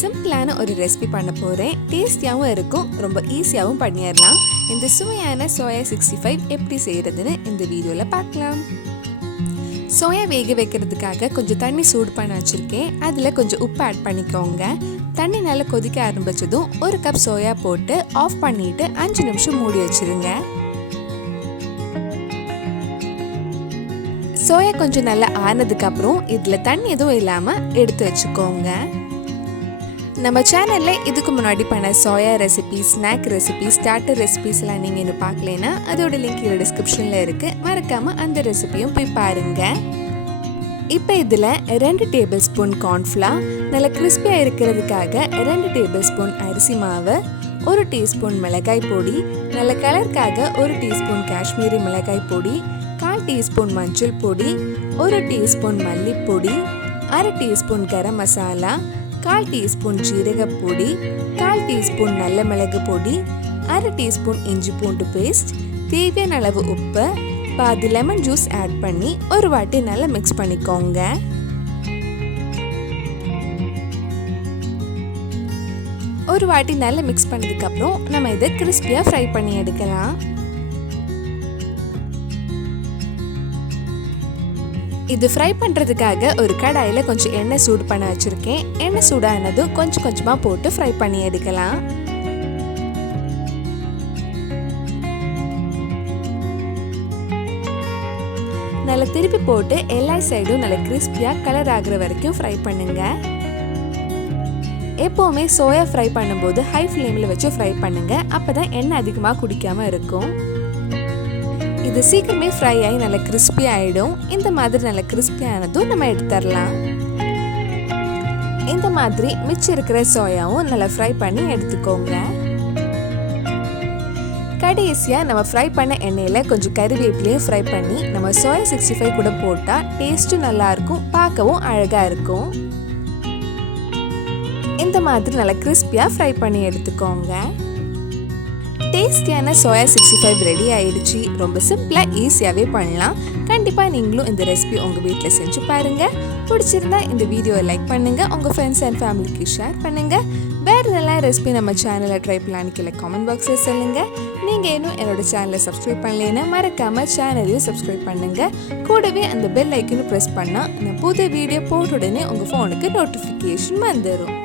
சிம்பிளான ஒரு ரெசிபி பண்ண போகிறேன். டேஸ்டியாகவும் இருக்கும், ரொம்ப ஈஸியாகவும் பண்ணிடலாம். இந்த சுவையான சோயா 65 எப்படி செய்கிறதுன்னு இந்த வீடியோவில் பார்க்கலாம். சோயா வேக வைக்கிறதுக்காக கொஞ்சம் தண்ணி சூடு பண்ண வச்சுருக்கேன். அதில் கொஞ்சம் உப்பு ஆட் பண்ணிக்கோங்க. தண்ணி நல்லா கொதிக்க ஆரம்பித்ததும் 1 கப் சோயா போட்டு ஆஃப் பண்ணிவிட்டு 5 நிமிஷம் மூடி வச்சுருங்க. சோயா கொஞ்சம் நல்லா ஆனதுக்கப்புறம் இதில் தண்ணி எதுவும் இல்லாமல் எடுத்து வச்சுக்கோங்க. நம்ம சேனலில் இதுக்கு முன்னாடி பண்ண soya recipe, snack recipe, starter ரெசிபிஸ்லாம் நீங்கள் இன்னும் பார்க்கலன்னா அதோட லிங்க் இதில் டிஸ்கிரிப்ஷனில் இருக்குது. மறக்காமல் அந்த ரெசிபியும் போய் பாருங்கள். இப்போ இதில் 2 டேபிள் ஸ்பூன் கார்ன்ஃப்ளவர், நல்லா கிறிஸ்பியாக இருக்கிறதுக்காக 2 டேபிள் ஸ்பூன் அரிசி மாவு, 1 டீஸ்பூன் மிளகாய் பொடி, நல்ல கலருக்காக 1 டீஸ்பூன் காஷ்மீரி மிளகாய் பொடி, 1/4 டீஸ்பூன் மஞ்சள் பொடி, 1 teaspoon மல்லிப்பொடி, 1/2 teaspoon garam masala, 1/4 teaspoon ஜீரகப்பொடி, 1/4 teaspoon நல்ல மிளகு பொடி, 1/2 டீஸ்பூன் இஞ்சி பூண்டு பேஸ்ட், தேவையான அளவு உப்பு, பாதி லெமன் ஜூஸ் ஆட் பண்ணி ஒரு வாட்டி நல்லா மிக்ஸ் பண்ணிக்கோங்க. ஒரு வாட்டி நல்லா மிக்ஸ் பண்ணதுக்கப்புறம் நம்ம இதை கிறிஸ்பியாக ஃப்ரை பண்ணி எடுக்கலாம். இது ஃப்ரை பண்ணுறதுக்காக ஒரு கடாயில் கொஞ்சம் எண்ணெய் சூடு பண்ண வச்சுருக்கேன். எண்ணெய் சூடானதும் கொஞ்சம் கொஞ்சமாக போட்டு ஃப்ரை பண்ணி எடுக்கலாம். நல்லா திருப்பி போட்டு எல்லா சைடும் நல்லா கிறிஸ்பியாக கலர் ஆகிற வரைக்கும் ஃப்ரை பண்ணுங்க. எப்போவுமே சோயா ஃப்ரை பண்ணும்போது ஹை ஃப்ளேமில் வச்சு ஃப்ரை பண்ணுங்க. அப்போ தான் எண்ணெய் அதிகமாக குடிக்காமல் இருக்கும். இது சீக்கிரமே ஃப்ரை ஆகி நல்லா கிறிஸ்பி ஆகிடும். இந்த மாதிரி நல்லா கிறிஸ்பி ஆனதும் நம்ம எடுத்துடலாம். இந்த மாதிரி மிச்சம் இருக்கிற சோயாவும் நல்லா ஃப்ரை பண்ணி எடுத்துக்கோங்க. கடைசியாக நம்ம ஃப்ரை பண்ண எண்ணெயில் கொஞ்சம் கறிவேப்பிலையும் ஃப்ரை பண்ணி நம்ம சோயா 65 கூட போட்டால் டேஸ்ட்டும் நல்லாயிருக்கும், பார்க்கவும் அழகாக இருக்கும். இந்த மாதிரி நல்லா கிறிஸ்பியாக ஃப்ரை பண்ணி எடுத்துக்கோங்க. டேஸ்டியான சோயா 65 ரெடி ஆயிடுச்சு. ரொம்ப சிம்பிளாக ஈஸியாகவே பண்ணலாம். கண்டிப்பாக நீங்களும் இந்த ரெசிபி உங்கள் வீட்டில் செஞ்சு பாருங்கள். பிடிச்சிருந்தா இந்த வீடியோவை லைக் பண்ணுங்கள், உங்கள் ஃப்ரெண்ட்ஸ் அண்ட் ஃபேமிலிக்கு ஷேர் பண்ணுங்கள். வேறு நல்ல ரெசிபி நம்ம சேனலில் ட்ரை பண்ணலான்னு கீழே கமெண்ட் பாக்ஸில் சொல்லுங்கள். நீங்கள் இன்னும் என்னோட சேனலை சப்ஸ்கிரைப் பண்ணலைன்னா மறக்காமல் சேனலையும் சப்ஸ்கிரைப் பண்ணுங்கள். கூடவே அந்த பெல் ஐக்கனும் ப்ரெஸ் பண்ணால் நான் புது வீடியோ போட்ட உடனே உங்கள் ஃபோனுக்கு நோட்டிஃபிகேஷன் வந்துடும்.